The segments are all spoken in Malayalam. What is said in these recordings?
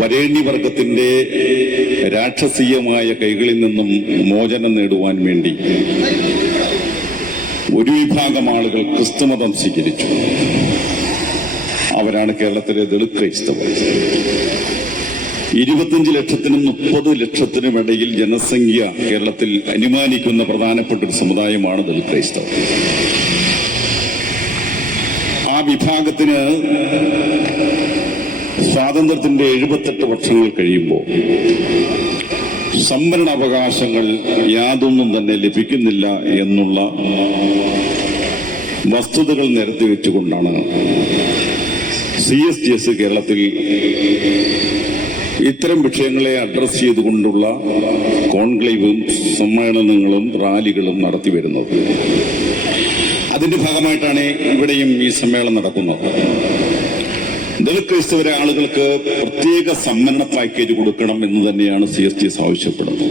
വരേണ്യവർഗത്തിന്റെ രാക്ഷസീയമായ കൈകളിൽ നിന്നും മോചനം നേടുവാൻ വേണ്ടി ഒരു വിഭാഗം ആളുകൾ ക്രിസ്തുമതം സ്വീകരിച്ചു. അവരാണ് കേരളത്തിലെ ദളിത് ക്രൈസ്തവർ. 25 ലക്ഷത്തിനും 30 ലക്ഷത്തിനും ഇടയിൽ ജനസംഖ്യ കേരളത്തിൽ അനുമാനിക്കുന്ന പ്രധാനപ്പെട്ട ഒരു സമുദായമാണ് ദളിത് ക്രൈസ്തവർ. ആ വിഭാഗത്തിന് സ്വാതന്ത്ര്യത്തിന്റെ 78 വർഷങ്ങൾ കഴിയുമ്പോൾ സംവരണാവകാശങ്ങൾ യാതൊന്നും തന്നെ ലഭിക്കുന്നില്ല എന്നുള്ള വസ്തുതകൾ നിരത്തി വെച്ചുകൊണ്ടാണ് CSGS കേരളത്തിൽ ഇത്തരം വിഷയങ്ങളെ അഡ്രസ് ചെയ്തുകൊണ്ടുള്ള കോൺക്ലേവും സമ്മേളനങ്ങളും റാലികളും നടത്തി വരുന്നത്. അതിന്റെ ഭാഗമായിട്ടാണ് ഇവിടെയും ഈ സമ്മേളനം നടക്കുന്നത്. ദളിത് ക്രൈസ്തവരെ ആളുകൾക്ക് പ്രത്യേക സംവരണ പാക്കേജ് കൊടുക്കണം എന്ന് തന്നെയാണ് CSGS ആവശ്യപ്പെടുന്നത്.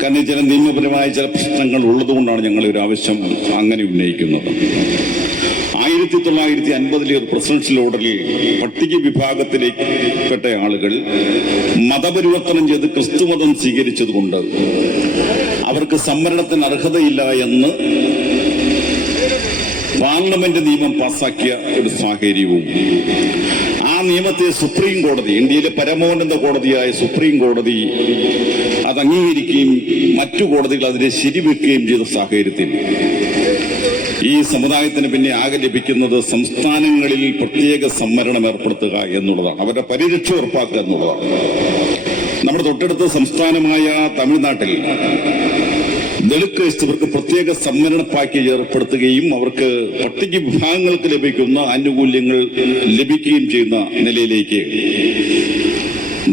കാരണം ചില നിയമപരമായ ചില പ്രശ്നങ്ങൾ ഉള്ളതുകൊണ്ടാണ് ഞങ്ങൾ ഒരു ആവശ്യം അങ്ങനെ ഉന്നയിക്കുന്നത്. 1950 ഒരു പ്രസിഡൻഷ്യൽ ഓർഡറിൽ പട്ടിക വിഭാഗത്തിൽപ്പെട്ട ആളുകൾ മതപരിവർത്തനം ചെയ്ത് ക്രിസ്തുമതം സ്വീകരിച്ചതുകൊണ്ട് അവർക്ക് സംവരണത്തിന് അർഹതയില്ല എന്ന് പാർലമെന്റ് നിയമം പാസാക്കിയ ഒരു സാഹചര്യവും ആ നിയമത്തെ സുപ്രീം കോടതി, ഇന്ത്യയിലെ പരമോന്നത കോടതിയായ സുപ്രീം കോടതി അത് അംഗീകരിക്കുകയും മറ്റു കോടതികൾ അതിനെ ശരിവെക്കുകയും ചെയ്ത സാഹചര്യത്തിൽ ഈ സമുദായത്തിന് പിന്നെ ആകെ ലഭിക്കുന്നത് സംസ്ഥാനങ്ങളിൽ പ്രത്യേക സംവരണം ഏർപ്പെടുത്തുക എന്നുള്ളതാണ്, അവരുടെ പരിരക്ഷ ഉറപ്പാക്കുക എന്നുള്ളതാണ്. നമ്മുടെ തൊട്ടടുത്ത സംസ്ഥാനമായ തമിഴ്നാട്ടിൽ ദളിത് ക്രൈസ്തവർക്ക് പ്രത്യേക സംവരണ പാക്കേജ് ഏർപ്പെടുത്തുകയും അവർക്ക് പട്ടിക വിഭാഗങ്ങൾക്ക് ലഭിക്കുന്ന ആനുകൂല്യങ്ങൾ ലഭിക്കുകയും ചെയ്യുന്ന നിലയിലേക്ക്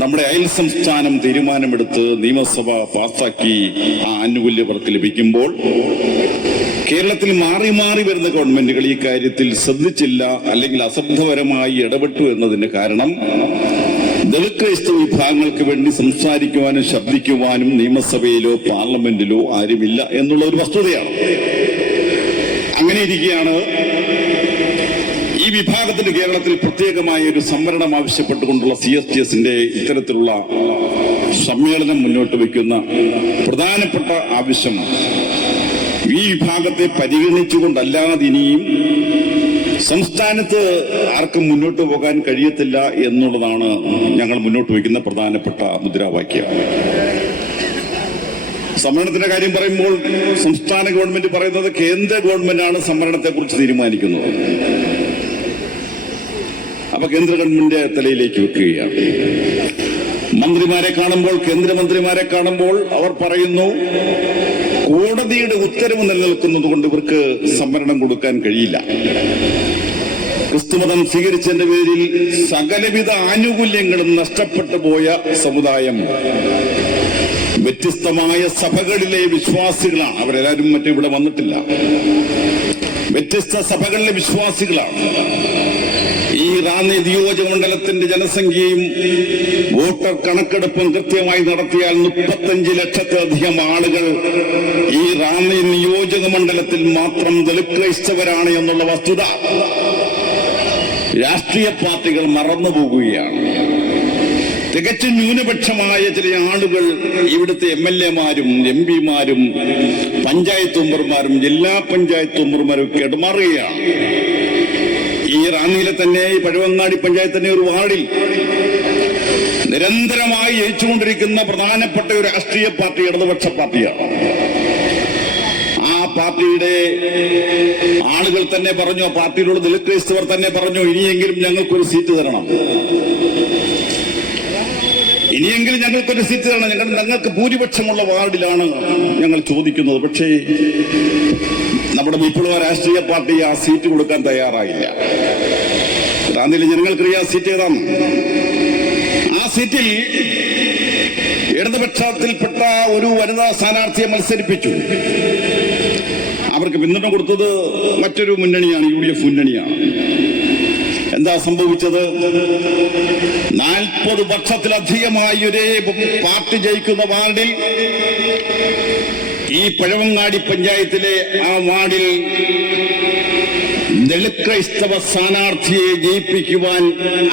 നമ്മുടെ അയൽ സംസ്ഥാനം തീരുമാനമെടുത്ത് നിയമസഭ പാസാക്കി ആ ആനുകൂല്യം അവർക്ക് ലഭിക്കുമ്പോൾ കേരളത്തിൽ മാറി മാറി വരുന്ന ഗവൺമെന്റുകൾ ഈ കാര്യത്തിൽ ശ്രദ്ധിച്ചില്ല, അല്ലെങ്കിൽ അശ്രദ്ധപരമായി ഇടപെട്ടു എന്നതിന്റെ കാരണം ദളിത് ക്രൈസ്തവ വിഭാഗങ്ങൾക്ക് വേണ്ടി സംസാരിക്കുവാനും ശബ്ദിക്കുവാനും നിയമസഭയിലോ പാർലമെന്റിലോ ആരുമില്ല എന്നുള്ള ഒരു വസ്തുതയാണ്. അങ്ങനെ ഇരിക്കുകയാണ് ഈ വിഭാഗത്തിന് കേരളത്തിൽ പ്രത്യേകമായ ഒരു സംവരണം ആവശ്യപ്പെട്ടുകൊണ്ടുള്ള CSGSന്റെ ഇത്തരത്തിലുള്ള സമ്മേളനം മുന്നോട്ട് വയ്ക്കുന്ന പ്രധാനപ്പെട്ട ആവശ്യം ഈ വിഭാഗത്തെ പരിഗണിച്ചുകൊണ്ടല്ലാതെ ഇനിയും സംസ്ഥാനത്ത് ആർക്കും മുന്നോട്ട് പോകാൻ കഴിയത്തില്ല എന്നുള്ളതാണ് ഞങ്ങൾ മുന്നോട്ട് വയ്ക്കുന്ന പ്രധാനപ്പെട്ട മുദ്രാവാക്യം. സംവരണത്തിന്റെ കാര്യം പറയുമ്പോൾ സംസ്ഥാന ഗവൺമെന്റ് പറയുന്നത് കേന്ദ്ര ഗവൺമെന്റാണ് സംവരണത്തെ കുറിച്ച് തീരുമാനിക്കുന്നത്. അപ്പൊ കേന്ദ്ര ഗവൺമെന്റ് തലയിലേക്ക് വെക്കുകയാണ്. മന്ത്രിമാരെ കാണുമ്പോൾ, കേന്ദ്രമന്ത്രിമാരെ കാണുമ്പോൾ അവർ പറയുന്നു കോടതിയുടെ ഉത്തരവ് നിലനിൽക്കുന്നത് കൊണ്ട് ഇവർക്ക് സംവരണം കൊടുക്കാൻ കഴിയില്ല. ക്രിസ്തുമതം സ്വീകരിച്ചതിന്റെ പേരിൽ സകലവിധ ആനുകൂല്യങ്ങളും നഷ്ടപ്പെട്ടു പോയ സമുദായം വ്യത്യസ്തമായ സഭകളിലെ വിശ്വാസികളാണ്. അവരെല്ലാവരും ഇവിടെ വന്നിട്ടില്ല. വ്യത്യസ്ത സഭകളിലെ വിശ്വാസികളാണ്. ഈ റാന്നി നിയോജക മണ്ഡലത്തിന്റെ ജനസംഖ്യയും വോട്ടർ കണക്കെടുപ്പും കൃത്യമായി നടത്തിയാൽ 35 ലക്ഷത്തിലധികം ആളുകൾ ഈ റാന്നി നിയോജക മണ്ഡലത്തിൽ മാത്രം ദളിത് ക്രൈസ്തവരാണ് എന്നുള്ള വസ്തുത രാഷ്ട്രീയ പാർട്ടികൾ മറന്നുപോകുകയാണ്. തികച്ചും ന്യൂനപക്ഷമായ ചില ആളുകൾ ഇവിടുത്തെ MLA-മാരും MP-മാരും പഞ്ചായത്ത് മെമ്പർമാരും ജില്ലാ പഞ്ചായത്ത് മെമ്പർമാരും കെടുമാറുകയാണ്. ഈ റാന്നിയിലെ തന്നെ ഈ പഴവങ്ങാടി പഞ്ചായത്തിന്റെ ഒരു വാർഡിൽ നിരന്തരമായി ജയിച്ചുകൊണ്ടിരിക്കുന്ന പ്രധാനപ്പെട്ട ഒരു രാഷ്ട്രീയ പാർട്ടി ഇടതുപക്ഷ പാർട്ടിയാണ്. ആ പാർട്ടിയുടെ ആളുകൾ തന്നെ പറഞ്ഞു, ആ പാർട്ടിയിലുള്ള ദളിത് ക്രൈസ്തവർ തന്നെ പറഞ്ഞു, ഇനിയെങ്കിലും ഞങ്ങൾക്കൊരു സീറ്റ് തരണം, ഇനിയെങ്കിലും ഞങ്ങൾക്കൊരു സീറ്റ് തരണം, ഞങ്ങൾക്ക് ഭൂരിപക്ഷമുള്ള വാർഡിലാണ് ഞങ്ങൾ ചോദിക്കുന്നത്. പക്ഷേ നമ്മുടെ വിപ്ലവ രാഷ്ട്രീയ പാർട്ടി ആ സീറ്റ് കൊടുക്കാൻ തയ്യാറായില്ല. റാന്നിയിലെ ജനങ്ങൾക്കറിയാം ആ സീറ്റ് ഏതാണ്. ആ സീറ്റിൽ ഇടതുപക്ഷത്തിൽപ്പെട്ട ഒരു വനിതാ സ്ഥാനാർത്ഥിയെ മത്സരിപ്പിച്ചു. അവർക്ക് പിന്തുണ കൊടുത്തത് മറ്റൊരു മുന്നണിയാണ്, UDF മുന്നണിയാണ്. എന്താ സംഭവിച്ചത്? 40 വർഷത്തിലധികമായി ഒരേ പാർട്ടി ജയിക്കുന്ന വാർഡിൽ, ഈ പഴവങ്ങാടി പഞ്ചായത്തിലെ ആ വാർഡിൽ ദളിത് ക്രൈസ്തവ സ്ഥാനാർത്ഥിയെ ജയിപ്പിക്കുവാൻ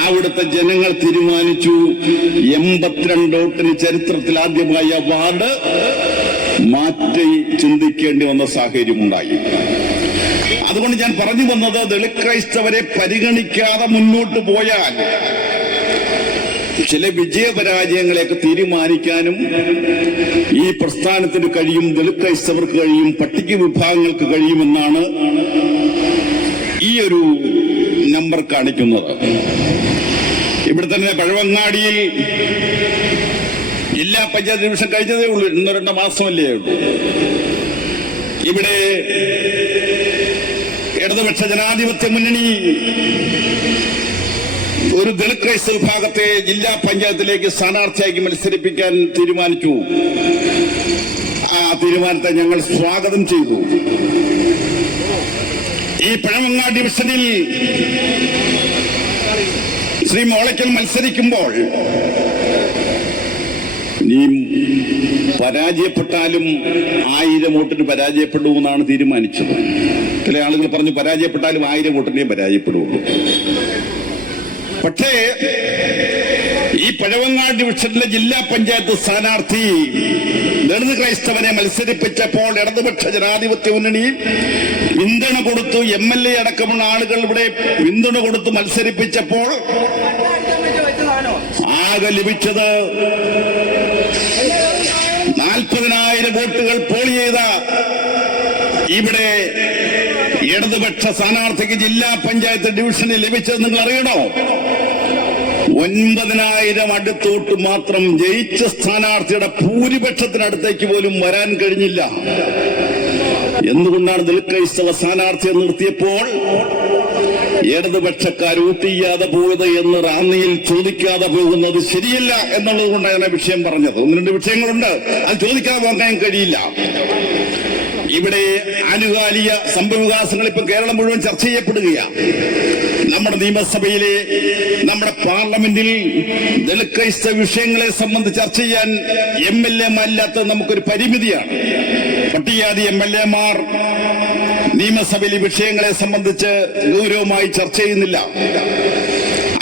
അവിടുത്തെ ജനങ്ങൾ തീരുമാനിച്ചു. 82 വോട്ടിന് ചരിത്രത്തിൽ ആദ്യമായി ആ വാർഡ് മാറ്റി ചിന്തിക്കേണ്ടി വന്ന സാഹചര്യമുണ്ടായി. അതുകൊണ്ട് ഞാൻ പറഞ്ഞു വന്നത്, ദളിത് ക്രൈസ്തവരെ പരിഗണിക്കാതെ മുന്നോട്ട് പോയാൽ ചില വിജയപരാജയങ്ങളെയൊക്കെ തീരുമാനിക്കാനും ഈ പ്രസ്ഥാനത്തിന് കഴിയും, ദളിത് ക്രൈസ്തവർക്ക് കഴിയും, പട്ടിക വിഭാഗങ്ങൾക്ക് കഴിയുമെന്നാണ് ഈ ഒരു നമ്പർ കാണിക്കുന്നത്. ഇവിടെ തന്നെ പഴവങ്ങാടിയിൽ ജില്ലാ പഞ്ചായത്ത് ഡിവിഷൻ കഴിഞ്ഞതേ ഉള്ളൂ, 1-2 മാസമല്ലേ ഉള്ളൂ. ഇവിടെ ഇടതുപക്ഷ ജനാധിപത്യ മുന്നണി ഒരു ദളിത് ക്രൈസ്തവ വിഭാഗത്തെ ജില്ലാ പഞ്ചായത്തിലേക്ക് സ്ഥാനാർത്ഥിയാക്കി മത്സരിപ്പിക്കാൻ തീരുമാനിച്ചു. ആ തീരുമാനത്തെ ഞങ്ങൾ സ്വാഗതം ചെയ്തു. ഈ പഴവങ്ങാട് ഡിവിഷനിൽ ശ്രീ മോളയ്ക്കൽ മത്സരിക്കുമ്പോൾ ഈ പരാജയപ്പെട്ടാലും 1000 വോട്ടിന് പരാജയപ്പെടുമെന്നാണ് തീരുമാനിച്ചത്. ചില ആളുകൾ പറഞ്ഞു പരാജയപ്പെട്ടാലും 1000 വോട്ടിനെ പരാജയപ്പെടുള്ളൂ. പക്ഷേ ഈ പഴവങ്ങാട് ഡിവിഷനിലെ ജില്ലാ പഞ്ചായത്ത് സ്ഥാനാർത്ഥി ദളിത് ക്രൈസ്തവനെ മത്സരിപ്പിച്ചപ്പോൾ ഇടതുപക്ഷ ജനാധിപത്യ മുന്നണി പിന്തുണ കൊടുത്തു. MLA അടക്കമുള്ള ആളുകൾ ഇവിടെ പിന്തുണ കൊടുത്ത് മത്സരിപ്പിച്ചപ്പോൾ ആകെ ലഭിച്ചത് 40,000 വോട്ടുകൾ പോൾ ചെയ്ത ഇവിടെ ഇടതുപക്ഷ സ്ഥാനാർത്ഥിക്ക് ജില്ലാ പഞ്ചായത്ത് ഡിവിഷനിൽ ലഭിച്ചത് നിങ്ങൾ അറിയണോ? 9,000 അടുത്തോട്ട് മാത്രം. ജയിച്ച സ്ഥാനാർത്ഥിയുടെ ഭൂരിപക്ഷത്തിനടുത്തേക്ക് പോലും വരാൻ കഴിഞ്ഞില്ല. എന്തുകൊണ്ടാണ് ദളിത് ക്രൈസ്തവ സ്ഥാനാർത്ഥിയെ നിർത്തിയപ്പോൾ ഇടതുപക്ഷക്കാർ വോട്ട് ചെയ്യാതെ പോയത് എന്ന് റാന്നിയിൽ ചോദിക്കാതെ പോകുന്നത് ശരിയല്ല എന്നുള്ളത് കൊണ്ടാണ് വിഷയം പറഞ്ഞത്. 1-2 വിഷയങ്ങളുണ്ട്, അത് ചോദിക്കാതെ പോകാൻ കഴിയില്ല. ഇവിടെ ആനുകാലിക സംഭവവികാസങ്ങൾ ഇപ്പൊ കേരളം മുഴുവൻ ചർച്ച ചെയ്യപ്പെടുകയാണ്. നമ്മുടെ നിയമസഭയിലെ, നമ്മുടെ പാർലമെന്റിൽ ദളിത് ക്രൈസ്തവ വിഷയങ്ങളെ സംബന്ധിച്ച് ചർച്ച ചെയ്യാൻ MLA-മാരില്ലാത്ത നമുക്കൊരു പരിമിതിയാണ്. പട്ടികജാതി MLA-മാർ നിയമസഭയിലെ വിഷയങ്ങളെ സംബന്ധിച്ച് ഗൗരവമായി ചർച്ച ചെയ്യുന്നില്ല.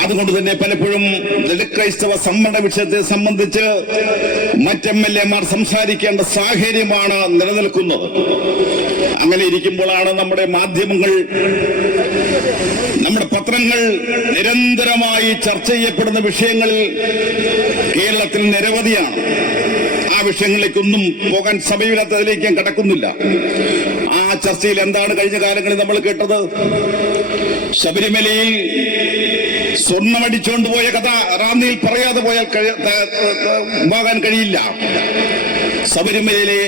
അതുകൊണ്ട് തന്നെ പലപ്പോഴും ദളിത് ക്രൈസ്തവ സംവരണ വിഷയത്തെ സംബന്ധിച്ച് മറ്റ് MLA-മാർ സംസാരിക്കേണ്ട സാഹചര്യമാണ് നിലനിൽക്കുന്നത്. അങ്ങനെ ഇരിക്കുമ്പോഴാണ് നമ്മുടെ മാധ്യമങ്ങൾ, നമ്മുടെ പത്രങ്ങൾ നിരന്തരമായി ചർച്ച ചെയ്യപ്പെടുന്ന വിഷയങ്ങൾ കേരളത്തിൽ നിരവധിയാണ്. ആ വിഷയങ്ങളിലേക്കൊന്നും പോകാൻ സമയമില്ലാത്തതിലേക്ക് ഞാൻ കടക്കുന്നില്ല. ആ ചർച്ചയിൽ എന്താണ് കഴിഞ്ഞ കാലങ്ങളിൽ നമ്മൾ കേട്ടത്? ശബരിമലയിൽ സ്വർണ്ണമടിച്ചുകൊണ്ട് പോയ കഥ റാന്നിയിൽ പറയാതെ പോയാൽ പോകാൻ കഴിയില്ല. ശബരിമലയിലെ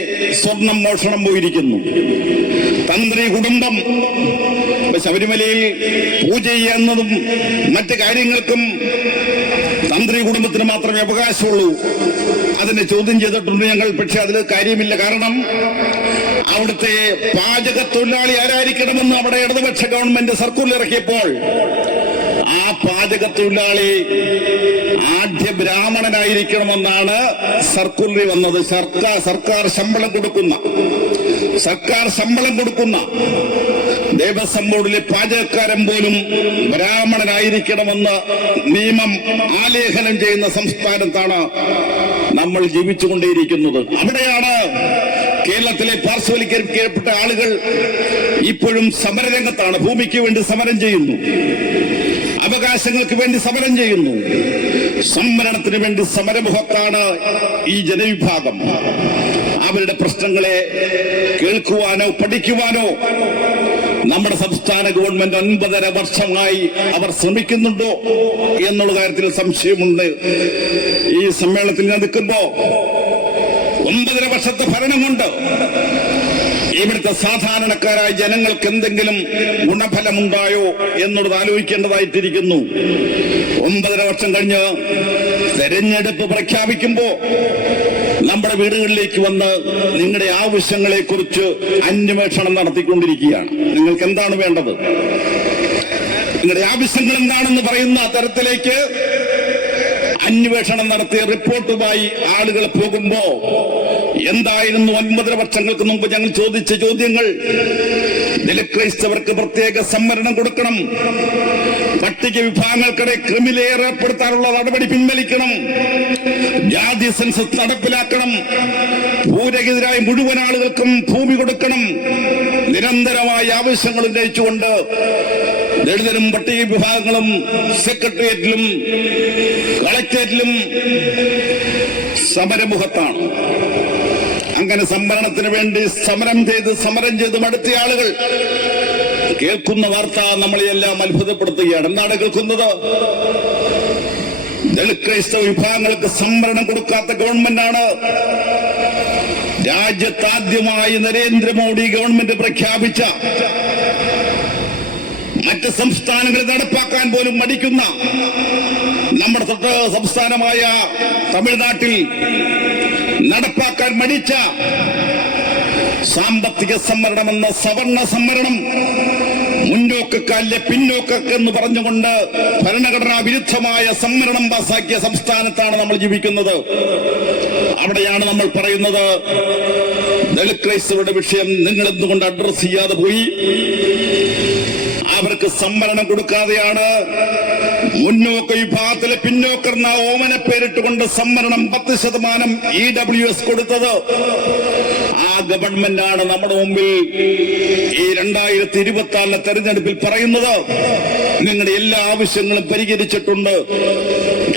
സ്വർണം മോഷണം പോയിരിക്കുന്നു. തന്ത്രി കുടുംബം ശബരിമലയിൽ പൂജ ചെയ്യുന്നതും മറ്റു കാര്യങ്ങൾക്കും തന്ത്രി കുടുംബത്തിന് മാത്രമേ അവകാശമുള്ളൂ. അതിനെ ചോദ്യം ചെയ്തിട്ടുണ്ട് ഞങ്ങൾ. പക്ഷെ അതിൽ കാര്യമില്ല. കാരണം അവിടുത്തെ പാചക തൊഴിലാളി ആരായിരിക്കണമെന്ന് അവിടെ ഇടതുപക്ഷ ഗവൺമെന്റ് സർക്കുലർ ഇറക്കിയപ്പോൾ ആ പാചക തൊഴിലാളി ആദ്യ ബ്രാഹ്മണനായിരിക്കണമെന്നാണ് സർക്കുലർ വന്നത്. സർക്കാർ ശമ്പളം കൊടുക്കുന്ന ദേവസ്വം ബോർഡിലെ പാചകക്കാരൻ പോലും ബ്രാഹ്മണനായിരിക്കണമെന്ന് നിയമം ആലേഖനം ചെയ്യുന്ന സംസ്ഥാനത്താണ് നമ്മൾ ജീവിച്ചുകൊണ്ടേയിരിക്കുന്നത്. അവിടെയാണ് കേരളത്തിലെ പാർശ്വവൽക്കരിക്കപ്പെട്ട ആളുകൾ ഇപ്പോഴും സമരരംഗത്താണ്. ഭൂമിക്ക് വേണ്ടി സമരം ചെയ്യുന്നു, അവകാശങ്ങൾക്ക് വേണ്ടി സമരം ചെയ്യുന്നു, സംവരണത്തിന് വേണ്ടി സമരമുഖത്താണ് ഈ ജനവിഭാഗം. അവരുടെ പ്രശ്നങ്ങളെ കേൾക്കുവാനോ പഠിക്കുവാനോ നമ്മുടെ സംസ്ഥാന ഗവൺമെന്റ് 9.5 വർഷമായി അവർ ശ്രമിക്കുന്നുണ്ടോ എന്നുള്ള കാര്യത്തിൽ സംശയമുണ്ട്. ഈ സമ്മേളനത്തിൽ ഞാൻ നിൽക്കുമ്പോ 9.5 വർഷത്തെ ഭരണം കൊണ്ട് ഇവിടുത്തെ സാധാരണക്കാരായ ജനങ്ങൾക്ക് എന്തെങ്കിലും ഗുണഫലമുണ്ടായോ എന്നുള്ളത് ആലോചിക്കേണ്ടതായിട്ടിരിക്കുന്നു. 9.5 വർഷം കഴിഞ്ഞ് തെരഞ്ഞെടുപ്പ് പ്രഖ്യാപിക്കുമ്പോ നമ്മുടെ വീടുകളിലേക്ക് വന്ന് നിങ്ങളുടെ ആവശ്യങ്ങളെ കുറിച്ച് അന്വേഷണം നടത്തിക്കൊണ്ടിരിക്കുകയാണ്. നിങ്ങൾക്ക് എന്താണ് വേണ്ടത്, നിങ്ങളുടെ ആവശ്യങ്ങൾ എന്താണെന്ന് പറയുന്ന തരത്തിലേക്ക് അന്വേഷണം നടത്തിയ റിപ്പോർട്ടുമായി ആളുകൾ പോകുമ്പോ എന്തായിരുന്നു 9.5 വർഷങ്ങൾക്ക് മുമ്പ് ഞങ്ങൾ ചോദിച്ച ചോദ്യങ്ങൾ? ദലിത്-ക്രൈസ്തവർക്ക് പ്രത്യേക സംവരണം കൊടുക്കണം, പട്ടിക വിഭാഗങ്ങൾക്കിടെ ക്രിമിനൽ ഏർപ്പെടുത്താനുള്ള നടപടി പിൻവലിക്കണം, ജാതി സെൻസസ് നടപ്പിലാക്കണം, ഭൂരഹിതരായ മുഴുവൻ ആളുകൾക്കും ഭൂമി കൊടുക്കണം. നിരന്തരമായ ആവശ്യങ്ങൾ ഉന്നയിച്ചുകൊണ്ട് ദളിതരും പട്ടിക വിഭാഗങ്ങളും സെക്രട്ടേറിയറ്റിലും കളക്ടറേറ്റിലും സമരമുഖത്താണ്. അങ്ങനെ സംവരണത്തിന് വേണ്ടി സമരം ചെയ്ത് മടുത്ത ആളുകൾ കേൾക്കുന്ന വാർത്ത നമ്മളെല്ലാം അത്ഭുതപ്പെടുത്തുകയാണ്. എന്താണ് കേൾക്കുന്നത്? ദളിത് ക്രൈസ്തവ വിഭാഗങ്ങൾക്ക് സംവരണം കൊടുക്കാത്ത ഗവൺമെന്റാണ്. രാജ്യത്താദ്യമായി നരേന്ദ്രമോദി ഗവൺമെന്റ് പ്രഖ്യാപിച്ച, മറ്റ് സംസ്ഥാനങ്ങളിൽ നടപ്പാക്കാൻ പോലും മടിക്കുന്ന നമ്മുടെ സംസ്ഥാനമായ തമിഴ്നാട്ടിൽ നടപ്പാക്കാൻ മടിച്ച സാമ്പത്തിക സംവരണം എന്ന സവർണ സംവരണം, മുന്നോക്കക്കാലിലെ പിന്നോക്കെന്ന് പറഞ്ഞുകൊണ്ട് ഭരണഘടനാ വിരുദ്ധമായ സംവരണം പാസാക്കിയ സംസ്ഥാനത്താണ് നമ്മൾ ജീവിക്കുന്നത്. അവിടെയാണ് നമ്മൾ പറയുന്നത്, ദളിത് ക്രൈസ്തവരുടെ വിഷയം നിങ്ങൾ എന്തുകൊണ്ട് അഡ്രസ് ചെയ്യാതെ പോയി? അവർക്ക് സംവരണം കൊടുക്കാതെയാണ് മുന്നോക്ക വിഭാഗത്തിലെ പിന്നോക്കർന്ന ഓമന പേരിട്ടുകൊണ്ട് സംവരണം 10% EWS കൊടുത്തത്. ആ ഗവൺമെന്റാണ് നമ്മുടെ മുമ്പിൽ ഈ 2024 തെരഞ്ഞെടുപ്പിൽ പറയുന്നത്, നിങ്ങളുടെ എല്ലാ ആവശ്യങ്ങളും പരിഹരിച്ചിട്ടുണ്ട്,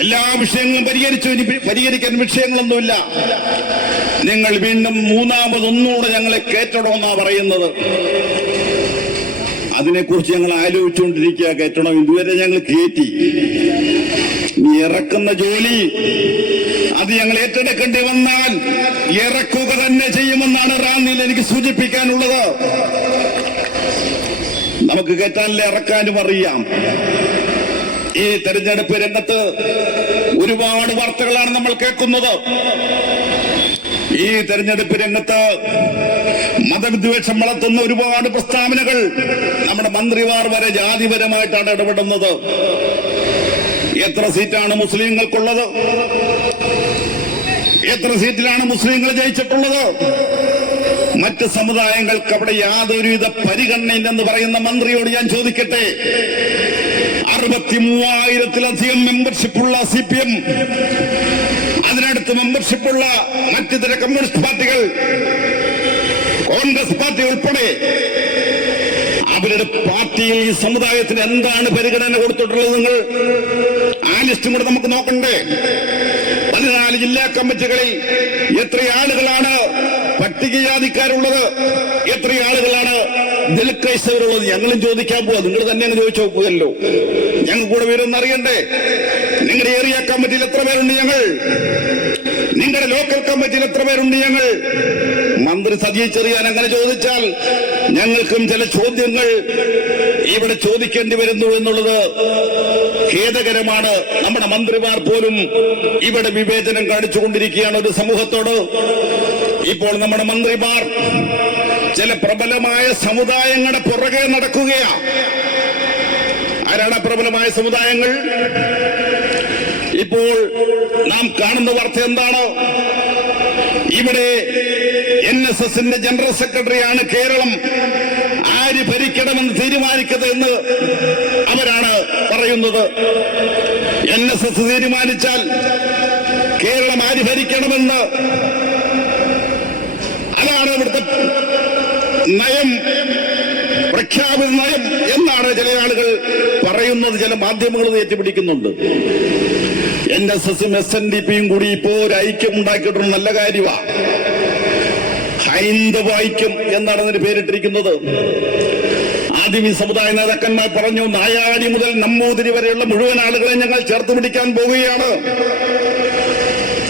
എല്ലാ വിഷയങ്ങളും പരിഹരിച്ചു, ഇനി പരിഹരിക്കാൻ വിഷയങ്ങളൊന്നുമില്ല, നിങ്ങൾ വീണ്ടും മൂന്നാമതൊന്നുകൂടെ ഞങ്ങളെ കയറ്റണമെന്നാ പറയുന്നത്. അതിനെക്കുറിച്ച് ഞങ്ങൾ ആലോചിച്ചുകൊണ്ടിരിക്കുക, കയറ്റണം. ഇതുവരെ ഞങ്ങൾ കയറ്റി, നീ ഇറക്കുന്ന ജോലി അത് ഞങ്ങൾ ഏറ്റെടുക്കേണ്ടി വന്നാൽ ഇറക്കുക തന്നെ ചെയ്യുമെന്നാണ് റാന്നിയിൽ എനിക്ക് സൂചിപ്പിക്കാനുള്ളത്. നമുക്ക് കയറ്റാനില്ല, ഇറക്കാനും അറിയാം. ഈ തെരഞ്ഞെടുപ്പ് രംഗത്ത് ഒരുപാട് വാർത്തകളാണ് നമ്മൾ കേൾക്കുന്നത്. ഈ തെരഞ്ഞെടുപ്പ് രംഗത്ത് മതവിദ്വേഷം വളർത്തുന്ന ഒരുപാട് പ്രസ്താവനകൾ, നമ്മുടെ മന്ത്രിമാർ വരെ ജാതിപരമായിട്ടാണ് ഇടപെടുന്നത്. എത്ര സീറ്റാണ് മുസ്ലിങ്ങൾക്കുള്ളത്? എത്ര സീറ്റിലാണ് മുസ്ലിങ്ങൾ ജയിച്ചിട്ടുള്ളത്? മറ്റ് സമുദായങ്ങൾക്ക് അവിടെ യാതൊരുവിധ പരിഗണനയില്ലെന്ന് പറയുന്ന മന്ത്രിയോട് ഞാൻ ചോദിക്കട്ടെ, 63,000-ലധികം മെമ്പർഷിപ്പുള്ള CPM, അതിനടുത്ത് മെമ്പർഷിപ്പുള്ള മറ്റിതര കമ്മ്യൂണിസ്റ്റ് പാർട്ടികൾ, കോൺഗ്രസ് പാർട്ടി ഉൾപ്പെടെ, അവരുടെ പാർട്ടിയിൽ ഈ സമുദായത്തിന് എന്താണ് പരിഗണന കൊടുത്തിട്ടുള്ളത്? നിങ്ങൾ ആ ലിസ്റ്റും കൂടെ നമുക്ക് നോക്കണ്ടേ? 14 ജില്ലാ കമ്മിറ്റികളിൽ എത്ര ആളുകളാണ് പട്ടികജാതിക്കാരുള്ളത്? എത്ര ആളുകളാണ് ദളിത് ക്രൈസ്തവരുള്ളത്? ഞങ്ങളും ചോദിക്കാൻ പോവാ. നിങ്ങൾ തന്നെ അങ്ങ് ചോദിച്ചു നോക്കുകയല്ലോ. ഞങ്ങൾ കൂടെ പേരൊന്നും അറിയണ്ടേ? നിങ്ങളുടെ ഏരിയ കമ്മിറ്റിയിൽ എത്ര പേരുണ്ട് ഞങ്ങൾ? നിങ്ങളുടെ ലോക്കൽ കമ്മിറ്റിയിൽ എത്ര പേരുണ്ട് ഞങ്ങൾ? മന്ത്രി സജി ചെറിയാൻ അങ്ങനെ ചോദിച്ചാൽ ഞങ്ങൾക്കും ചില ചോദ്യങ്ങൾ ഇവിടെ ചോദിക്കേണ്ടി വരുന്നു എന്നുള്ളത് ഖേദകരമാണ്. നമ്മുടെ മന്ത്രിമാർ പോലും ഇവിടെ വിവേചനം കാണിച്ചുകൊണ്ടിരിക്കുകയാണ് ഒരു സമൂഹത്തോട്. ഇപ്പോൾ നമ്മുടെ മന്ത്രിമാർ ചില പ്രബലമായ സമുദായങ്ങളുടെ പുറകെ നടക്കുകയാ. ആരാണ് പ്രബലമായ സമുദായങ്ങൾ? ഇപ്പോൾ നാം കാണുന്ന വാർത്ത എന്താണ്? ഇവിടെ NSSന്റെ ജനറൽ സെക്രട്ടറിയാണ് കേരളം ആര് ഭരിക്കണമെന്ന് തീരുമാനിക്കുന്നത് എന്ന് അവരാണ് പറയുന്നത്. NSS തീരുമാനിച്ചാൽ കേരളം ആര് ഭരിക്കണമെന്ന് അതാണ് ഇവിടുത്തെ നയം, പ്രഖ്യാപിത നയം എന്നാണ് ചില ആളുകൾ പറയുന്നത്. ചില മാധ്യമങ്ങൾ ഏറ്റുപിടിക്കുന്നുണ്ട്. NSSും SNDPയും കൂടി ഇപ്പോ ഒരു ഐക്യം ഉണ്ടാക്കിയിട്ടുണ്ട്. നല്ല കാര്യമാണ്. ഹൈന്ദവ ഐക്യം എന്നാണ് അതിന് പേരിട്ടിരിക്കുന്നത്. ആദ്യം ഈ സമുദായ നേതാക്കന്മാർ പറഞ്ഞു, നായാടി മുതൽ നമ്പൂതിരി വരെയുള്ള മുഴുവൻ ആളുകളെ ഞങ്ങൾ ചേർത്ത് പിടിക്കാൻ പോവുകയാണ്.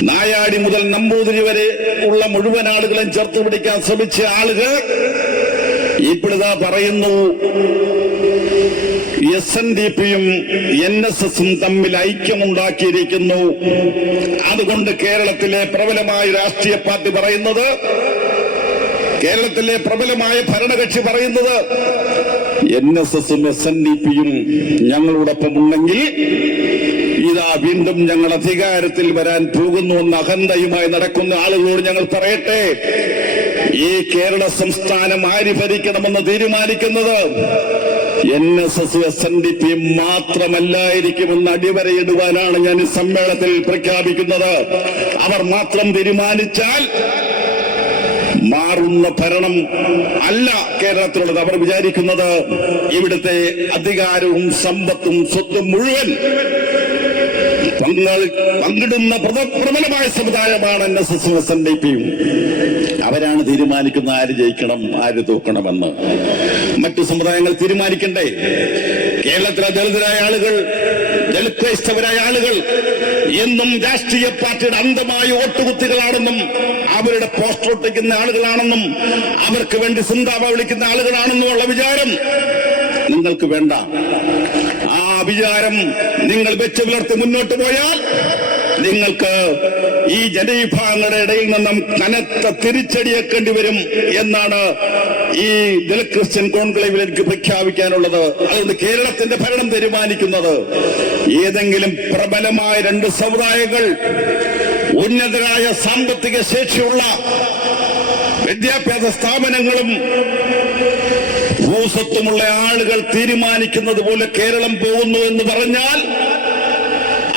നായാടി മുതൽ നമ്പൂതിരി വരെ ഉള്ള മുഴുവൻ ആളുകളെയും ചേർത്ത് പിടിക്കാൻ ശ്രമിച്ച ആളുകൾ ഇപ്പോഴിതാ പറയുന്നു, SNDPയും NSSും തമ്മിൽ ഐക്യമുണ്ടാക്കിയിരിക്കുന്നു. അതുകൊണ്ട് കേരളത്തിലെ പ്രബലമായ രാഷ്ട്രീയ പാർട്ടി പറയുന്നത്, കേരളത്തിലെ പ്രബലമായ ഭരണകക്ഷി പറയുന്നത്, NSSും SNDPയും ഞങ്ങളോടൊപ്പം ഉണ്ടെങ്കിൽ ഇതാ വീണ്ടും ഞങ്ങൾ അധികാരത്തിൽ വരാൻ പോകുന്നുവെന്ന അഹന്തയുമായി നടക്കുന്ന ആളുകളോട് ഞങ്ങൾ പറയട്ടെ, ഈ കേരള സംസ്ഥാനം ആര് ഭരിക്കണമെന്ന് തീരുമാനിക്കുന്നത് NSS SNDP മാത്രമല്ലായിരിക്കുമെന്ന് അടിവരയിടുവാനാണ് ഞാൻ ഈ സമ്മേളനത്തിൽ പ്രഖ്യാപിക്കുന്നത്. അവർ മാത്രം തീരുമാനിച്ചാൽ മാറുന്ന ഭരണം അല്ല കേരളത്തിലുള്ളത്. അവർ വിചാരിക്കുന്നത് ഇവിടുത്തെ അധികാരവും സമ്പത്തും സ്വത്തും മുഴുവൻ പങ്കിടുന്ന പ്രബലമായ സമുദായമാണ് NSS SNDPയും. അവരാണ് തീരുമാനിക്കുന്ന ആര് ജയിക്കണം ആര് തോക്കണമെന്ന്. മറ്റു സമുദായങ്ങൾ തീരുമാനിക്കണ്ടേ? കേരളത്തിലെ ദളിതരായ ആളുകൾ, ദളിത് ക്രൈസ്തവരായ ആളുകൾ എന്നും രാഷ്ട്രീയ പാർട്ടിയുടെ അന്ധമായ വോട്ടുകുത്തികളാണെന്നും അവരുടെ പോസ്റ്റർ ഒട്ടിക്കുന്ന ആളുകളാണെന്നും അവർക്ക് വേണ്ടി സിന്താബ വിളിക്കുന്ന ആളുകളാണെന്നും ഉള്ള വിചാരം നിങ്ങൾക്ക് വേണ്ട. ആ വിചാരം നിങ്ങൾ വെച്ച് പുലർത്തി മുന്നോട്ട് പോയാൽ നിങ്ങൾക്ക് ഈ ജനവിഭാഗങ്ങളുടെ ഇടയിൽ നിന്നും കനത്ത തിരിച്ചടിയേക്കേണ്ടി വരും എന്നാണ് ഈ ദളിത് ക്രിസ്ത്യൻ കോൺക്ലേവിൽ എനിക്ക് പ്രഖ്യാപിക്കാനുള്ളത്. അതുകൊണ്ട് കേരളത്തിന്റെ ഭരണം തീരുമാനിക്കുന്നത് ഏതെങ്കിലും പ്രബലമായ രണ്ട് സമുദായങ്ങൾ, ഉന്നതരായ സാമ്പത്തിക ശേഷിയുള്ള വിദ്യാഭ്യാസ സ്ഥാപനങ്ങളും ഭൂസ്വത്വമുള്ള ആളുകൾ തീരുമാനിക്കുന്നത് പോലെ കേരളം പോകുന്നു എന്ന് പറഞ്ഞാൽ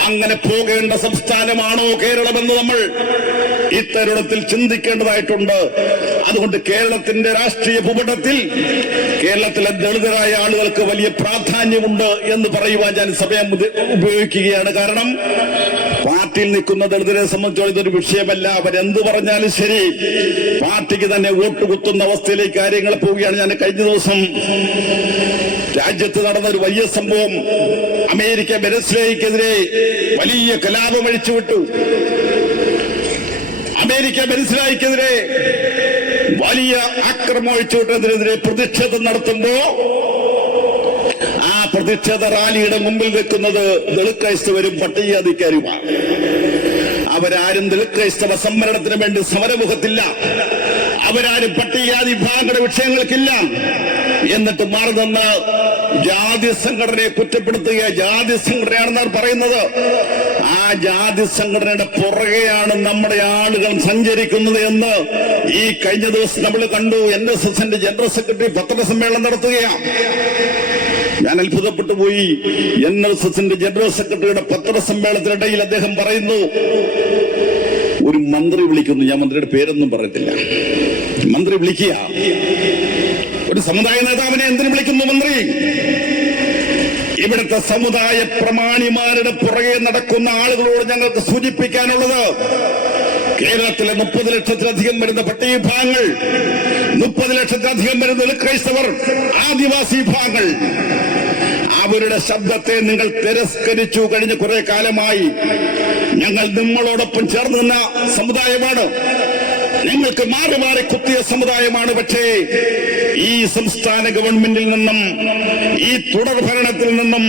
അങ്ങനെ പോകേണ്ട സംസ്ഥാനമാണോ കേരളമെന്ന് നമ്മൾ ഇത്തരുണത്തിൽ ചിന്തിക്കേണ്ടതായിട്ടുണ്ട്. അതുകൊണ്ട് കേരളത്തിന്റെ രാഷ്ട്രീയ ഭൂപടത്തിൽ കേരളത്തിലെ ദളിതരായ ആളുകൾക്ക് വലിയ പ്രാധാന്യമുണ്ട് എന്ന് പറയുവാൻ ഞാൻ സമയം ഉപയോഗിക്കുകയാണ്. കാരണം പാർട്ടിയിൽ നിൽക്കുന്ന ദളിതരെ സംബന്ധിച്ചോളം ഇതൊരു വിഷയമല്ല. അവരെന്ത് പറഞ്ഞാലും ശരി, പാർട്ടിക്ക് തന്നെ വോട്ട് കുത്തുന്ന അവസ്ഥയിലേക്ക് കാര്യങ്ങൾ പോവുകയാണ്. ഞാൻ കഴിഞ്ഞ ദിവസം രാജ്യത്ത് നടന്ന ഒരു വലിയ സംഭവം, അമേരിക്ക വെനസ്വേലയ്ക്കെതിരെ വലിയ കലാപം അഴിച്ചുവിട്ടു. അമേരിക്ക വെനസ്വേലയ്ക്കെതിരെ വലിയ ആക്രമണം അഴിച്ചുവിട്ടതിനെതിരെ പ്രതിഷേധം നടത്തുമ്പോ ആ പ്രതിഷേധ റാലിയുടെ മുമ്പിൽ വെക്കുന്നത് ദളിത് ക്രൈസ്തവരും പട്ടികജാതിക്കാരുമാണ്. അവരാരും ദളിത് ക്രൈസ്തവ സംവരണത്തിന് വേണ്ടി സമരമുഖത്തില്ല. അവരാരും പട്ടികജാതി വിഭാഗങ്ങളുടെ വിഷയങ്ങൾക്കില്ല. എന്നിട്ട് മാറി നിന്ന് ജാതി സംഘടനയെ കുറ്റപ്പെടുത്തുക. ജാതി സംഘടനയാണെന്നാണ് പറയുന്നത്. ആ ജാതി സംഘടനയുടെ പുറകെയാണ് നമ്മുടെ ആളുകൾ സഞ്ചരിക്കുന്നത് എന്ന് ഈ കഴിഞ്ഞ ദിവസം നമ്മൾ കണ്ടു. NSSന്റെ ജനറൽ സെക്രട്ടറി പത്രസമ്മേളനം നടത്തുകയാണ്. ഞാൻ അത്ഭുതപ്പെട്ടു പോയി. NSSന്റെ ജനറൽ സെക്രട്ടറിയുടെ പത്രസമ്മേളനത്തിനിടയിൽ അദ്ദേഹം പറയുന്നു, ഒരു മന്ത്രി വിളിക്കുന്നു. ഞാൻ മന്ത്രിയുടെ പേരൊന്നും പറയത്തില്ല. മന്ത്രി വിളിക്കുക. ഒരു സമുദായ നേതാവിനെ എന്തിനു വിളിക്കുന്നു മന്ത്രി? ഇവിടുത്തെ സമുദായ പ്രമാണിമാരുടെ പുറകെ നടക്കുന്ന ആളുകളോട് ഞങ്ങൾക്ക് സൂചിപ്പിക്കാനുള്ളത്, കേരളത്തിലെ 30 ലക്ഷത്തിലധികം വരുന്ന പട്ടിക വിഭാഗങ്ങൾ, 30 ലക്ഷത്തിലധികം വരുന്ന ക്രൈസ്തവർ, ആദിവാസി വിഭാഗങ്ങൾ, അവരുടെ ശബ്ദത്തെ നിങ്ങൾ തിരസ്കരിച്ചു. കഴിഞ്ഞ കുറെ കാലമായി ഞങ്ങൾ നിങ്ങളോടൊപ്പം ചേർന്ന് നിന്ന സമുദായമാണ്. നിങ്ങൾക്ക് മാറി മാറി കുത്തിയ സമുദായമാണ്. പക്ഷേ ഈ സംസ്ഥാന ഗവൺമെന്റിൽ നിന്നും, ഈ തുടർ ഭരണത്തിൽ നിന്നും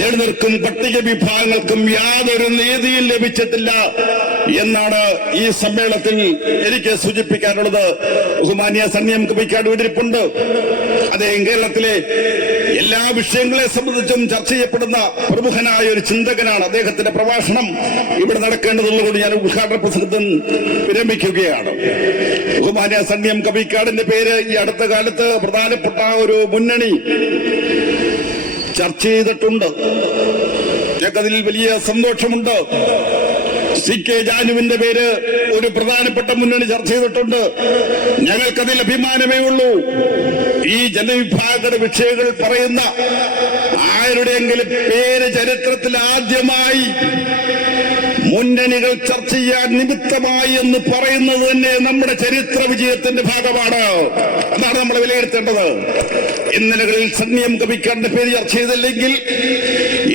ദളിതർക്കും പട്ടിക വിഭാഗങ്ങൾക്കും യാതൊരു നീതിയും ലഭിച്ചിട്ടില്ല എന്നാണ് ഈ സമ്മേളനത്തിൽ എനിക്ക് സൂചിപ്പിക്കാനുള്ളത്. ബഹുമാന്യ സണ്ണിയം കവിക്കാട് വിവരിപ്പുണ്ട്. അദ്ദേഹം കേരളത്തിലെ എല്ലാ വിഷയങ്ങളെ സംബന്ധിച്ചും ചർച്ച ചെയ്യപ്പെടുന്ന പ്രമുഖനായ ഒരു ചിന്തകനാണ്. അദ്ദേഹത്തിന്റെ പ്രഭാഷണം ഇവിടെ നടക്കേണ്ടതുള്ളതുകൊണ്ട് ഞാൻ ഉദ്ഘാടന പ്രസംഗത്തിൽ വിരമിക്കുകയാണ്. ബഹുമാന്യ സണ്ണിയം കവിക്കാടിന്റെ പേര് ഈ അടുത്ത കാലത്ത് പ്രധാനപ്പെട്ട ഒരു മുന്നണി ചർച്ച ചെയ്തിട്ടുണ്ട്. ഞങ്ങൾക്കതിൽ വലിയ സന്തോഷമുണ്ട്. CK ജാനുവിന്റെ പേര് ഒരു പ്രധാനപ്പെട്ട മുന്നണി ചർച്ച ചെയ്തിട്ടുണ്ട്. ഞങ്ങൾക്കതിൽ അഭിമാനമേ ഉള്ളൂ. ഈ ജനവിഭാഗങ്ങളുടെ വിഷയങ്ങൾ പറയുന്ന ആരുടെയെങ്കിലും പേര് ചരിത്രത്തിൽ ആദ്യമായി മുന്നണികൾ ചർച്ച ചെയ്യാൻ നിമിത്തമായി എന്ന് പറയുന്നത് തന്നെ നമ്മുടെ ചരിത്ര വിജയത്തിന്റെ ഭാഗമാണ്. അതാണ് നമ്മൾ വിലയിരുത്തേണ്ടത്. ഇന്നലകളിൽ സണ്ണിയം കവിക്കാടിന്റെ പേര് ചർച്ച ചെയ്തില്ലെങ്കിൽ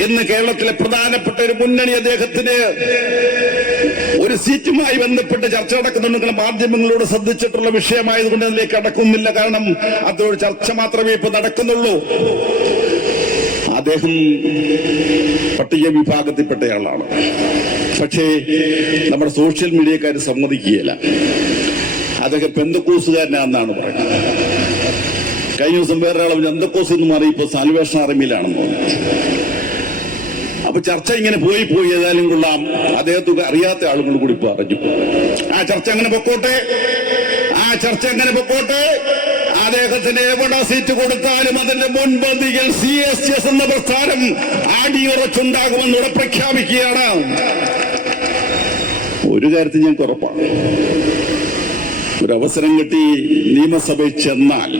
ഇന്ന് കേരളത്തിലെ പ്രധാനപ്പെട്ട ഒരു മുന്നണി അദ്ദേഹത്തിന് ഒരു സീറ്റുമായി ബന്ധപ്പെട്ട് ചർച്ച നടക്കുന്നുണ്ടെങ്കിൽ മാധ്യമങ്ങളോട് ശ്രദ്ധിച്ചിട്ടുള്ള വിഷയമായതുകൊണ്ട് അതിലേക്ക് കടക്കുന്നില്ല. കാരണം അതൊരു ചർച്ച മാത്രമേ ഇപ്പൊ നടക്കുന്നുള്ളൂ. അദ്ദേഹം പട്ടിക വിഭാഗത്തിൽപ്പെട്ടയാളാണ്. പക്ഷേ നമ്മുടെ സോഷ്യൽ മീഡിയക്കാർ സമ്മതിക്കുകയില്ല. അതൊക്കെ പെന്തക്കോസുകാരനാണെന്നാണ് പറയുന്നത്. കഴിഞ്ഞ ദിവസം വേറൊരാൾ പെന്തക്കോസ് എന്ന് മാറി ഇപ്പൊ സാൽവേഷൻ ആർമിയിലാണെന്ന് തോന്നുന്നു. അപ്പൊ ചർച്ച ഇങ്ങനെ പോയി ഏതായാലും കൊള്ളാം, അദ്ദേഹത്തിന് അറിയാത്ത ആളുകൾ കൂടി പറഞ്ഞു. ആ ചർച്ച അങ്ങനെ പൊക്കോട്ടെ, അദ്ദേഹത്തിന് എവിടെ സീറ്റ് കൊടുത്താലും അതിന്റെ മുൻപന്തിയിൽ CSTS എന്ന പ്രസ്ഥാനം അടിയുറച്ചുണ്ടാകുമെന്നൂടെ പ്രഖ്യാപിക്കുകയാണ്. ഒരു കാര്യത്തിൽ ഞങ്ങൾക്ക് ഉറപ്പാണ്, ഒരവസരം കിട്ടി നിയമസഭയിൽ ചെന്നാൽ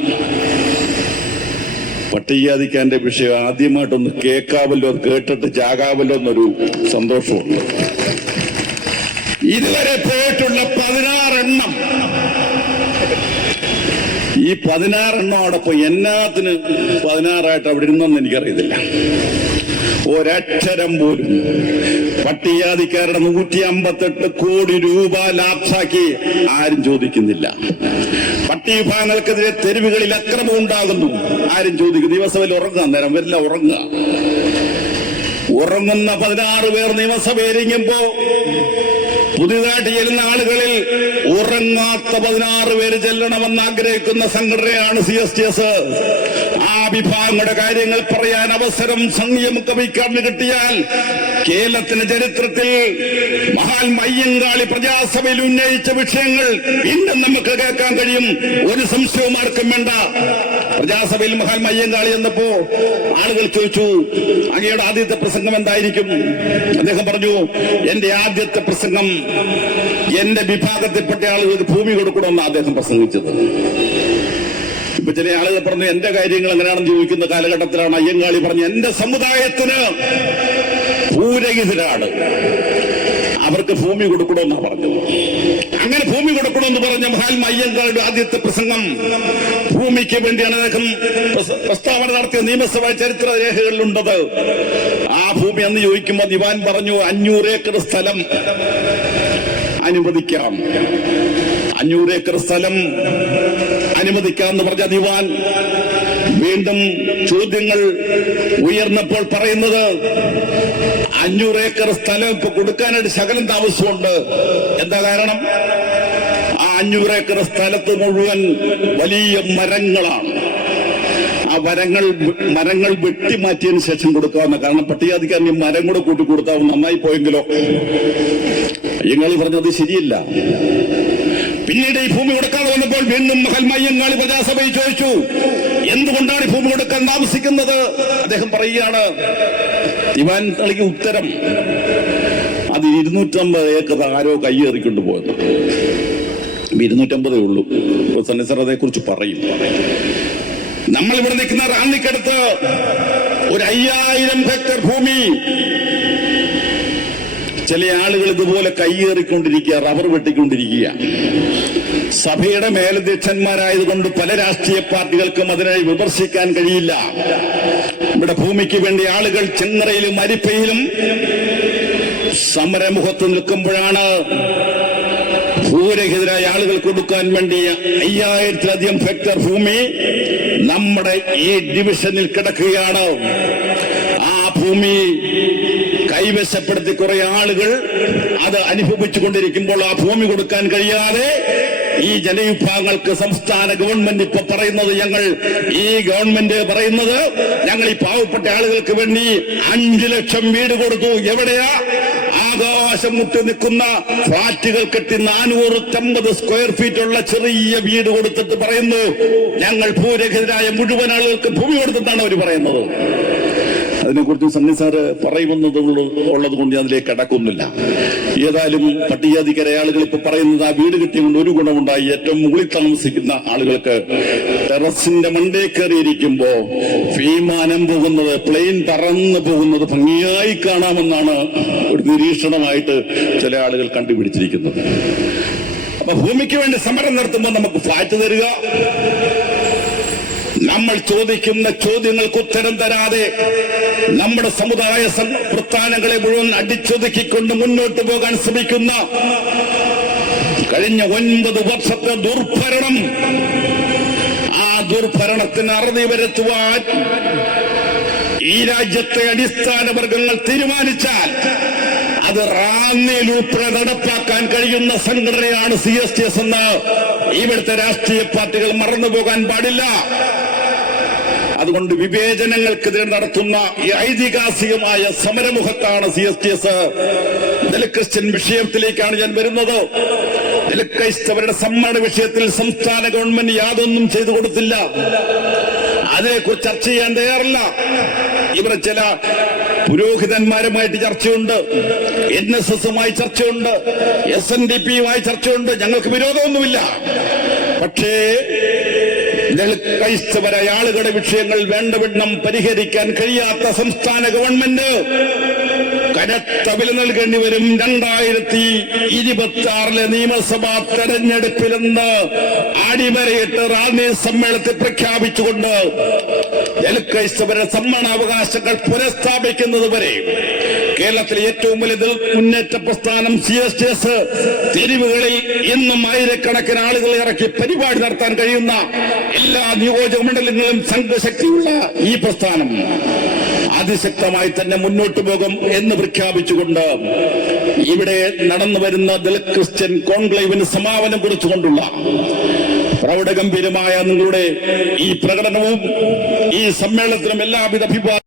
പട്ടികജാതിക്കാരന്റെ വിഷയം ആദ്യമായിട്ടൊന്ന് കേൾക്കാവല്ലോ, കേട്ടിട്ട് ജാകാവല്ലോ എന്നൊരു സന്തോഷമുണ്ട്. ഇതുവരെ പോയിട്ടുള്ള 16 എണ്ണം, ഈ 16 എണ്ണം അവിടെ പോയി എന്നാത്തിന് 16 അവിടെ ഇരുന്നെന്ന് എനിക്കറിയത്തില്ല. ഒരക്ഷരം പോലും പട്ടികജാതിക്കാരുടെ 158 കോടി രൂപ ലാപ്സാക്കി ആരും ചോദിക്കുന്നില്ല. പട്ടികവിഭാഗങ്ങൾക്കെതിരെ തെരുവുകളിൽ അക്രമം ഉണ്ടാകുന്നു, ആരും ചോദിക്കുന്നു. നിയമസഭയിൽ ഉറങ്ങാൻ നേരം വരില്ല, ഉറങ്ങുന്ന 16 പേർ നിയമസഭയിലിരിക്കുമ്പോ പുതിയതായിട്ട് ചെല്ലുന്ന ആളുകളിൽ ഉറങ്ങാത്ത 16 പേര് ചെല്ലണമെന്ന് ആഗ്രഹിക്കുന്ന സംഘടനയാണ് CSTS. ആ വിഭാഗങ്ങളുടെ കാര്യങ്ങൾ പറയാൻ അവസരം സംയമം കവിക്കാരന് കിട്ടിയാൽ കേരളത്തിന്റെ ചരിത്രത്തിൽ മഹാൻ അയ്യങ്കാളി പ്രജാസഭയിൽ ഉന്നയിച്ച വിഷയങ്ങൾ ഇന്നും നമുക്ക് കേൾക്കാൻ കഴിയും. ഒരു സംശയവും ആർക്കും വേണ്ട. പ്രജാസഭയിൽ മഹാൻ അയ്യങ്കാളി എന്നപ്പോ ആളുകൾ ചോദിച്ചു, അങ്ങയുടെ ആദ്യത്തെ പ്രസംഗം എന്തായിരിക്കും? അദ്ദേഹം പറഞ്ഞു, എന്റെ ആദ്യത്തെ പ്രസംഗം എന്റെ വിഭാഗത്തിൽപ്പെട്ട ആളുകൾക്ക് ഭൂമി കൊടുക്കണമെന്ന് അദ്ദേഹം പ്രസംഗിച്ചത്. ഇപ്പൊ ചില ആളുകൾ പറഞ്ഞു എന്റെ കാര്യങ്ങൾ എങ്ങനെയാണെന്ന് ചോദിക്കുന്ന കാലഘട്ടത്തിലാണ് അയ്യങ്കാളി പറഞ്ഞു, എന്റെ സമുദായത്തിന് ഭൂരഹിതരാണ്, അവർക്ക് ഭൂമി കൊടുക്കണമെന്നാണ് പറഞ്ഞത്. അങ്ങനെ ഭൂമി കൊടുക്കണമെന്ന് പറഞ്ഞ മഹാത്മാ അയ്യങ്കാളിയുടെ ആദ്യത്തെ പ്രസംഗം ഭൂമിക്ക് വേണ്ടിയാണ് അദ്ദേഹം പ്രസ്താവന നടത്തിയ നിയമസഭാ ചരിത്ര രേഖകളിലുണ്ടത്. ആ ഭൂമി അന്ന് ചോദിക്കുമ്പോൾ ദിവാൻ പറഞ്ഞു 500 ഏക്കർ സ്ഥലം അനുവദിക്കാം, 500 ഏക്കർ സ്ഥലം അനുവദിക്കാമെന്ന് പറഞ്ഞ ദിവാൻ വീണ്ടും ചോദ്യങ്ങൾ ഉയർന്നപ്പോൾ പറയുന്നത് 500 ഏക്കർ സ്ഥലം ഇപ്പൊ കൊടുക്കാനായിട്ട് ശകലം താമസമുണ്ട്. എന്താ കാരണം? ആ 500 ഏക്കർ സ്ഥലത്ത് മുഴുവൻ വലിയ മരങ്ങളാണ്. ആ മരങ്ങൾ വെട്ടിമാറ്റിയതിനു ശേഷം കൊടുക്കാവുന്ന, കാരണം പട്ടികജാതിക്കാരൻ ഈ മരം കൂടെ കൂട്ടി കൊടുത്താൽ നന്നായി പോയെങ്കിലോ. അയ്യങ്കാളി പറഞ്ഞത് ശരിയില്ല. പിന്നീട് ഈ ഭൂമി കൊടുക്കാതെ വന്നപ്പോൾ വീണ്ടും മഹാത്മാ അയ്യങ്കാളി പ്രജാസഭയിൽ ചോദിച്ചു, എന്തുകൊണ്ടാണ് ഈ ഭൂമി കൊടുക്കാൻ താമസിക്കുന്നത്? അദ്ദേഹം പറയുകയാണ്, ദിവാൻ നൽകിയ ഉത്തരം, അത് 250 ഏക്കർ ആരോ കയ്യേറിക്കൊണ്ട് പോയത്. 250 ഉള്ളൂ. സന്നിസർ അതേക്കുറിച്ച് പറയും. നമ്മളിവിടെ നിൽക്കുന്ന റാന്നിക്കടുത്ത് ഒരു 5000 ഹെക്ടർ ഭൂമി ചില ആളുകൾ ഇതുപോലെ കയ്യേറിക്കൊണ്ടിരിക്കുക, റബ്ബർ വെട്ടിക്കൊണ്ടിരിക്കുക. സഭയുടെ മേലധ്യക്ഷന്മാരായതുകൊണ്ട് പല രാഷ്ട്രീയ പാർട്ടികൾക്കും അതിനായി വിമർശിക്കാൻ കഴിയില്ല. ഇവിടെ ഭൂമിക്ക് വേണ്ടി ആളുകൾ ചെങ്ങറയിലും അരിപ്പയിലും സമരമുഖത്ത് നിൽക്കുമ്പോഴാണ് ഭൂരഹിതരായ ആളുകൾ കൊടുക്കാൻ വേണ്ടി 5000-ലധികം ഹെക്ടർ ഭൂമി നമ്മുടെ ഈ ഡിവിഷനിൽ കിടക്കുകയാണ്. ആ ഭൂമി കൈവശപ്പെടുത്തി കുറെ ആളുകൾ അത് അനുഭവിച്ചുകൊണ്ടിരിക്കുമ്പോൾ ആ ഭൂമി കൊടുക്കാൻ കഴിയാതെ ഈ ജനവിഭാഗങ്ങൾക്ക് സംസ്ഥാന ഗവൺമെന്റ് ഇപ്പൊ പറയുന്നത്, ഈ ഗവൺമെന്റ് പറയുന്നത് ഞങ്ങൾ ഈ പാവപ്പെട്ട ആളുകൾക്ക് വേണ്ടി 5 ലക്ഷം വീട് കൊടുത്തു. എവിടെയാ? ആകാശം മുട്ടി നിൽക്കുന്ന ഫ്ളാറ്റുകൾ കെട്ടി 450 സ്ക്വയർ ഫീറ്റ് ഉള്ള ചെറിയ വീട് കൊടുത്തിട്ട് പറയുന്നു ഞങ്ങൾ ഭൂരഹിതരായ മുഴുവൻ ആളുകൾക്ക് ഭൂമി കൊടുത്തിട്ടാണ് അവർ പറയുന്നത്. അതിനെക്കുറിച്ച് സണ്ണി സാറ് പറയുമെന്നത് ഉള്ളത് കൊണ്ട് അതിലേക്ക് കടക്കുന്നില്ല. ഏതായാലും പട്ടികജാതിക്കാരെ ആളുകൾ ഇപ്പൊ പറയുന്നത് ആ വീട് കിട്ടിയതുകൊണ്ട് ഒരു ഗുണമുണ്ടായി. ഏറ്റവും മുകളിൽ താമസിക്കുന്ന ആളുകൾക്ക് ടെറസിന്റെ മണ്ടേ കയറിയിരിക്കുമ്പോ വിമാനം പോകുന്നത്, പ്ലെയിൻ പറന്നു പോകുന്നത് ഭംഗിയായി കാണാമെന്നാണ് ഒരു നിരീക്ഷണമായിട്ട് ചില ആളുകൾ കണ്ടുപിടിച്ചിരിക്കുന്നത്. അപ്പൊ ഭൂമിക്ക് വേണ്ടി സമരം നടത്തുമ്പോൾ നമുക്ക് ഫ്ലാറ്റ് തരിക, നമ്മൾ ചോദിക്കുന്ന ചോദ്യങ്ങൾക്ക് ഉത്തരം തരാതെ നമ്മുടെ സമുദായ പ്രസ്ഥാനങ്ങളെ മുഴുവൻ അടിച്ചൊതുക്കിക്കൊണ്ട് മുന്നോട്ട് പോകാൻ ശ്രമിക്കുന്ന കഴിഞ്ഞ 9 വർഷത്തെ ദുർഭരണം, ആ ദുർഭരണത്തിന് അറുതി വരുത്തുവാൻ ഈ രാജ്യത്തെ അടിസ്ഥാന വർഗങ്ങൾ തീരുമാനിച്ചാൽ അത് റാന്നിയിൽ ഉൾപ്പെടെ നടപ്പാക്കാൻ കഴിയുന്ന സംഘടനയാണ് CSTS എന്ന് ഇവിടുത്തെ രാഷ്ട്രീയ പാർട്ടികൾ മറന്നുപോകാൻ പാടില്ല. അതുകൊണ്ട് വിവേചനങ്ങൾക്കെതിരെ നടത്തുന്ന ഈ ഐതിഹാസികമായ സമരമുഖത്താണ് CSTS. ദലിത് ക്രിസ്ത്യൻ വിഷയത്തിലേക്കാണ് ഞാൻ വരുന്നത്. ദലിത് ക്രൈസ്തവരുടെ സമ്മേളന വിഷയത്തിൽ സംസ്ഥാന ഗവൺമെന്റ് യാതൊന്നും ചെയ്തു കൊടുത്തില്ല. അതിനെക്കുറിച്ച് ചർച്ച ചെയ്യാൻ തയ്യാറല്ല. ഇവിടെ ചില പുരോഹിതന്മാരുമായിട്ട് ചർച്ചയുണ്ട്, NSSുമായി ചർച്ചയുണ്ട്, SNDPയുമായി ചർച്ചയുണ്ട്. ഞങ്ങൾക്ക് വിരോധമൊന്നുമില്ല. പക്ഷേ ക്രൈസ്തവരായ ആളുകളുടെ വിഷയങ്ങൾ വേണ്ടവിധം പരിഹരിക്കാൻ കഴിയാത്ത സംസ്ഥാന ഗവൺമെന്റ് കനത്ത വില നൽകേണ്ടി വരും. 2026 നിയമസഭാ തെരഞ്ഞെടുപ്പിലെന്ന് അടിവരയിട്ട് റാന്നി സമ്മേളനത്തിൽ പ്രഖ്യാപിച്ചുകൊണ്ട് ദലിത് ക്രൈസ്തവരുടെ സമ്മേളനാവകാശങ്ങൾ പുനഃസ്ഥാപിക്കുന്നതുവരെ കേരളത്തിലെ ഏറ്റവും വലിയ മുന്നേറ്റ പ്രസ്ഥാനം CSTS തെരുവുകളിൽ ഇന്നും ആയിരക്കണക്കിന് ആളുകളെ ഇറക്കി പരിപാടി നടത്താൻ കഴിയുന്ന എല്ലാ നിയോജക മണ്ഡലങ്ങളിലും സംഘശക്തിയുള്ള ഈ പ്രസ്ഥാനം അതിശക്തമായി തന്നെ മുന്നോട്ട് പോകും എന്ന് പ്രഖ്യാപിച്ചുകൊണ്ട് ഇവിടെ നടന്നു വരുന്ന ദലിത് ക്രിസ്ത്യൻ കോൺക്ലേവിന് സമാപനം കുറിച്ചുകൊണ്ടുള്ള പ്രൗഢഗംഭീരമായ നിങ്ങളുടെ ഈ പ്രകടനവും ഈ സമ്മേളനത്തിനും എല്ലാവിധ